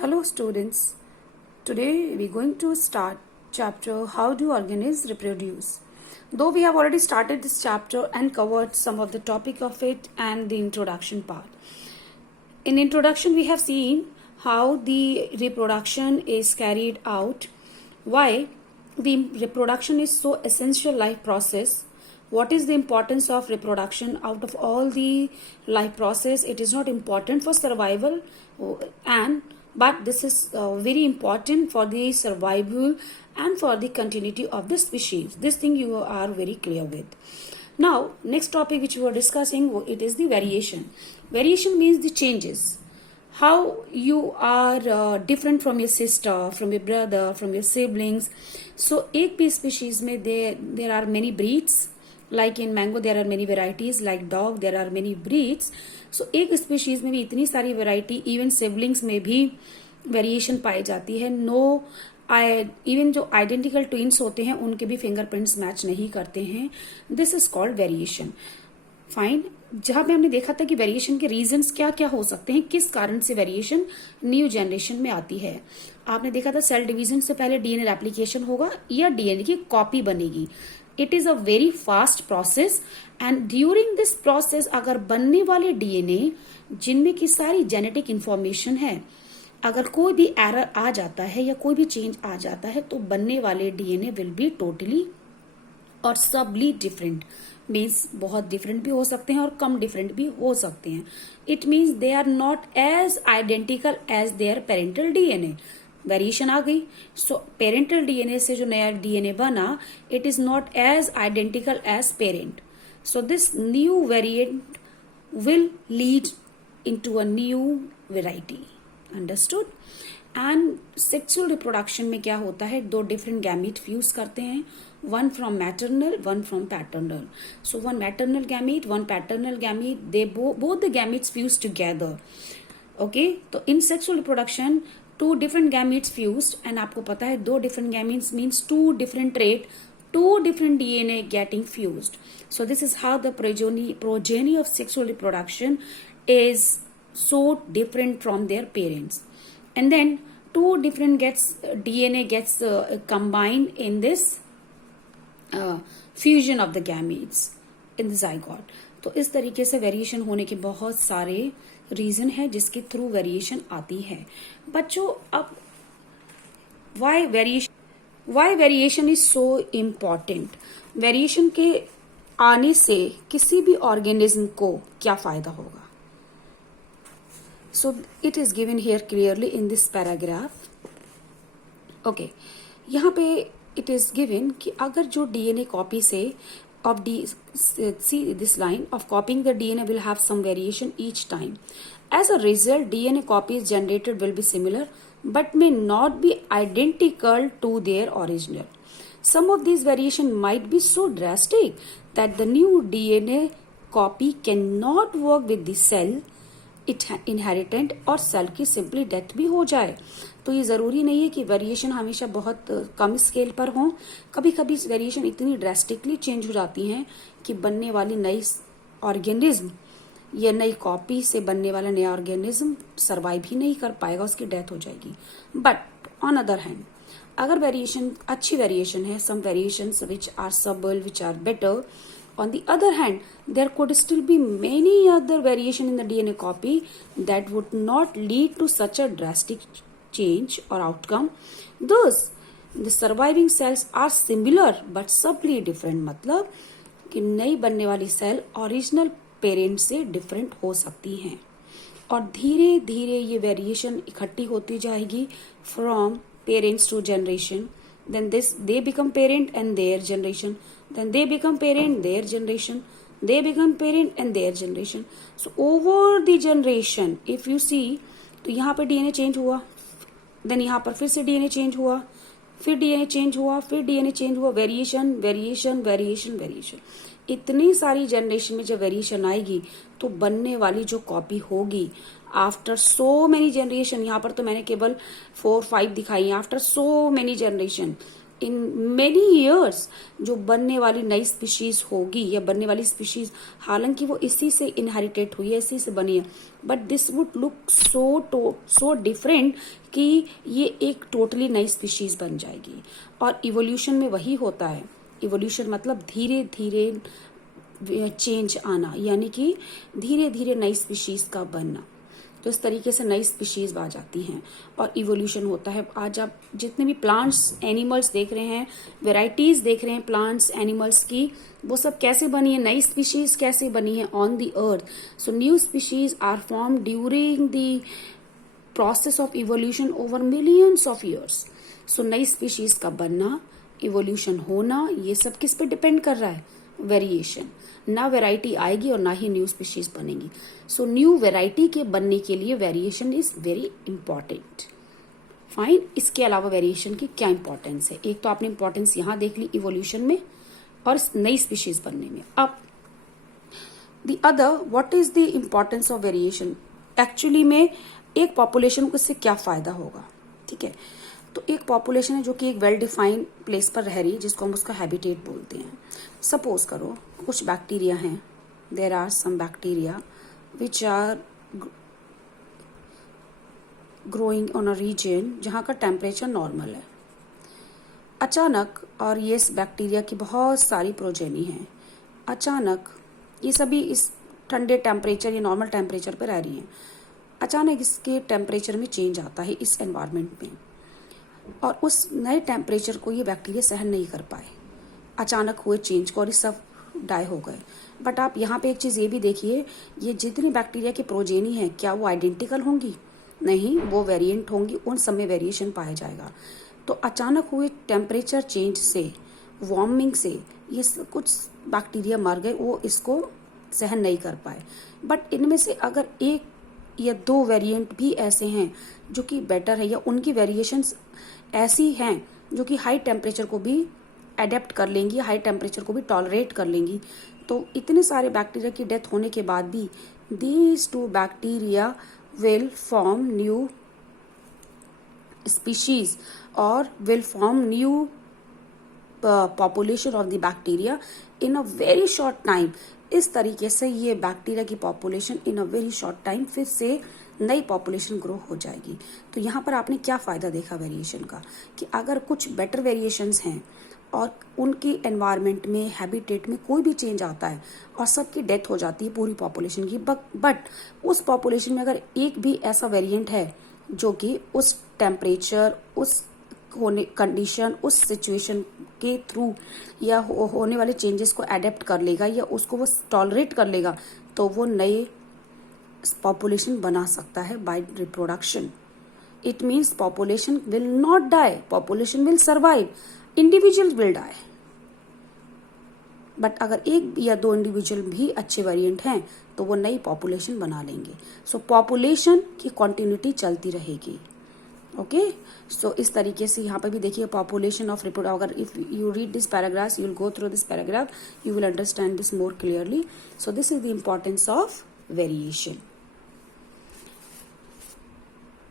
Hello students, today we're going to start chapter How do organisms reproduce. Though we have already started this chapter and covered some of the topic of it and the introduction part. In introduction we have seen how the reproduction is carried out, why the reproduction is so essential life process. What is the importance of reproduction out of all the life process? It is not important for survival but this is very important for the survival and for the continuity of the species. This thing you are very clear with. Now, next topic which we were discussing, it is the variation. Variation means the changes. How you are different from your sister, from your brother, from your siblings. So, एक भी species में there are many breeds. Like in mango there are many varieties. Like dog there are many breeds. So एक species में भी इतनी सारी variety, even siblings में भी वेरिएशन पाई जाती है. इवन जो आइडेंटिकल ट्विंस होते हैं उनके भी फिंगरप्रिंट्स मैच नहीं करते हैं. This is called variation. Fine. जहां पे हमने देखा था कि वेरिएशन के रीजंस क्या क्या हो सकते हैं, किस कारण से वेरिएशन न्यू जनरेशन में आती है. आपने देखा था सेल डिवीजन से पहले डीएनए रेप्लिकेशन होगा या डीएनए की कॉपी बनेगी. It is a very fast process and during this process अगर बनने वाले डीएनए जिनमें की सारी जेनेटिक इंफॉर्मेशन है, अगर कोई भी एरर आ जाता है या कोई भी चेंज आ जाता है तो बनने वाले डीएनए विल बी टोटली और सबली डिफरेंट. मीन्स बहुत डिफरेंट भी हो सकते हैं और कम डिफरेंट भी हो सकते हैं. It means they are not as identical as their parental DNA. Variation आ गई. सो पेरेंटल डीएनए से जो नया डीएनए बना, it is not as identical as parent. So this new variant will lead into a new variety. Understood. And sexual reproduction में क्या होता है, दो डिफरेंट गैमीट फ्यूज करते हैं. One from maternal, one from paternal. So one maternal gamete, one paternal gamete, they both the gametes fuse together. Okay. तो in sexual reproduction two different gametes fused, and आपको पता है दो different gametes means two different trait, two different DNA getting fused. So this is how the progeny of sexual reproduction is so different from their parents. And then two different DNA gets combined in this fusion of the gametes in the zygote. तो इस तरीके से variation होने के बहुत सारे reason है जिसके थ्रू वेरिएशन आती है. बच्चों, अब why variation is so important. Variation के आने से किसी भी ऑर्गेनिज्म को क्या फायदा होगा. So it is given here clearly in this paragraph. Okay. यहाँ पे इट इज गिवन कि अगर जो डीएनए कॉपी से see this line of copying the DNA will have some variation each time. As a result, DNA copies generated will be similar but may not be identical to their original. Some of these variation might be so drastic that the new DNA copy cannot work with the cell inherent और cell की simply death भी हो जाए. तो ये जरूरी नहीं है कि वेरिएशन हमेशा बहुत कम स्केल पर हो. कभी कभी वेरिएशन इतनी ड्रेस्टिकली चेंज हो जाती हैं कि बनने वाली नई ऑर्गेनिज्म या नई कॉपी से बनने वाला नया ऑर्गेनिज्म सर्वाइव ही नहीं कर पाएगा, उसकी डेथ हो जाएगी. बट ऑन अदर हैंड अगर वेरिएशन अच्छी वेरिएशन है, सम वेरिएशंस विच आर सबल, which are better. On the other hand, there could still be many other variation in the DNA copy that would not lead to such a drastic change or outcome. Thus, the surviving cells are similar but subtly different. मतलब कि नई बनने वाली cell original parent से different हो सकती हैं और धीरे धीरे ये वेरिएशन इकट्ठी होती जाएगी from parents to generation. Then they become parent and their generation. Then they become parent, their generation. They become parent and their generation. So over the generation, if you see, तो यहाँ पर DNA change हुआ, then यहाँ पर फिर से DNA change हुआ, फिर डीएनए चेंज हुआ, फिर डीएनए चेंज हुआ. Variation variation variation variation. इतनी सारी जनरेशन में जब वेरिएशन आएगी तो बनने वाली जो कॉपी होगी आफ्टर सो मेनी जनरेशन, यहाँ पर तो मैंने केवल 4-5 दिखाई है, after so many generation in many years जो बनने वाली नई स्पीशीज होगी या बनने वाली स्पीशीज, हालांकि वो इसी से इनहेरिटेड हुई है, इसी से बनी है, but this would look so different कि ये एक टोटली नई स्पीशीज बन जाएगी। और इवोल्यूशन में वही होता है। इवोल्यूशन मतलब धीरे धीरे चेंज आना, यानी कि धीरे धीरे नई स्पीशीज का बनना। तो इस तरीके से नई स्पीशीज आ जाती हैं और इवोल्यूशन होता है। आज आप जितने भी प्लांट्स एनिमल्स देख रहे हैं, वेराइटीज देख रहे हैं प्लांट्स एनिमल्स की, वो सब कैसे बनी है, नई स्पीशीज कैसे बनी है on the earth. So new species are form during the process of evolution over millions of years. So नई स्पीशीज का बनना, इवोल्यूशन होना, ये सब किस पे डिपेंड कर रहा है, वेरिएशन। ना वैरायटी आएगी और ना ही न्यू स्पीशीज बनेगी। सो न्यू वैरायटी के बनने के लिए variation is very important. Fine, इसके अलावा वेरिएशन की क्या इंपॉर्टेंस है, एक तो आपने इंपॉर्टेंस यहां देख ली इवोल्यूशन में और नई स्पीशीज बनने में। अब the other, what is the importance of variation, actually में एक पॉपुलेशन को इससे क्या फायदा होगा। ठीक है, तो एक पॉपुलेशन है जो कि एक वेल डिफाइंड प्लेस पर रह रही है, जिसको हम उसका हैबिटेट बोलते हैं। सपोज करो कुछ बैक्टीरिया हैं, there are some bacteria which are growing on a region जहाँ का टेम्परेचर नॉर्मल है। अचानक, और ये इस बैक्टीरिया की बहुत सारी प्रोजेनी है, अचानक ये सभी इस ठंडे टेम्परेचर या नॉर्मल टेम्परेचर पर रह रही हैं, अचानक इसके टेम्परेचर में चेंज आता है इस एनवायरनमेंट में, और उस नए टेम्परेचर को ये बैक्टीरिया सहन नहीं कर पाए, अचानक हुए चेंज को, और ये सब डाई हो गए। बट आप यहाँ पे एक चीज़ ये भी देखिए, ये जितनी बैक्टीरिया की प्रोजेनी है क्या वो आइडेंटिकल होंगी, नहीं, वो वेरिएंट होंगी, उन सब में वेरिएशन पाया जाएगा। तो अचानक हुए टेम्परेचर चेंज से, वार्मिंग से, ये कुछ बैक्टीरिया मर गए, वो इसको सहन नहीं कर पाए। बट इनमें से अगर एक या दो वेरिएंट भी ऐसे हैं जो कि बेटर है, या उनकी वेरिएशंस ऐसी हैं जो कि हाई टेम्परेचर को भी एडेप्ट कर लेंगी, हाई टेम्परेचर को भी टॉलरेट कर लेंगी, तो इतने सारे बैक्टीरिया की डेथ होने के बाद भी these two bacteria will form new species और will form new population of the bacteria in a very short time. इस तरीके से ये बैक्टीरिया की population in a very short time फिर से नई पॉपुलेशन ग्रो हो जाएगी। तो यहाँ पर आपने क्या फायदा देखा वेरिएशन का, कि अगर कुछ बेटर वेरिएशंस हैं और उनकी एनवायरनमेंट में, हैबिटेट में कोई भी चेंज आता है और सबकी डेथ हो जाती है पूरी पॉपुलेशन की, बट उस पॉपुलेशन में अगर एक भी ऐसा वेरिएंट है जो कि उस टेम्परेचर, उस होने कंडीशन, उस सिचुएशन के थ्रू या होने वाले चेंजेस को एडेप्ट कर लेगा या उसको वो टॉलरेट कर लेगा, तो वो नए पॉपुलेशन बना सकता है by reproduction. It means population will not die, population will survive, individual will die. But अगर एक या दो इंडिविजुअल भी अच्छे वेरिएंट हैं तो वो नई पॉपुलेशन बना लेंगे। सो पॉपुलेशन की कंटिन्यूटी चलती रहेगी। ओके, सो इस तरीके से यहाँ पे भी देखिए पॉपुलेशन ऑफ रिप्रोडक्ट, अगर if you read this paragraph, you will go through this paragraph, you will understand this more clearly. So this is the importance of variation.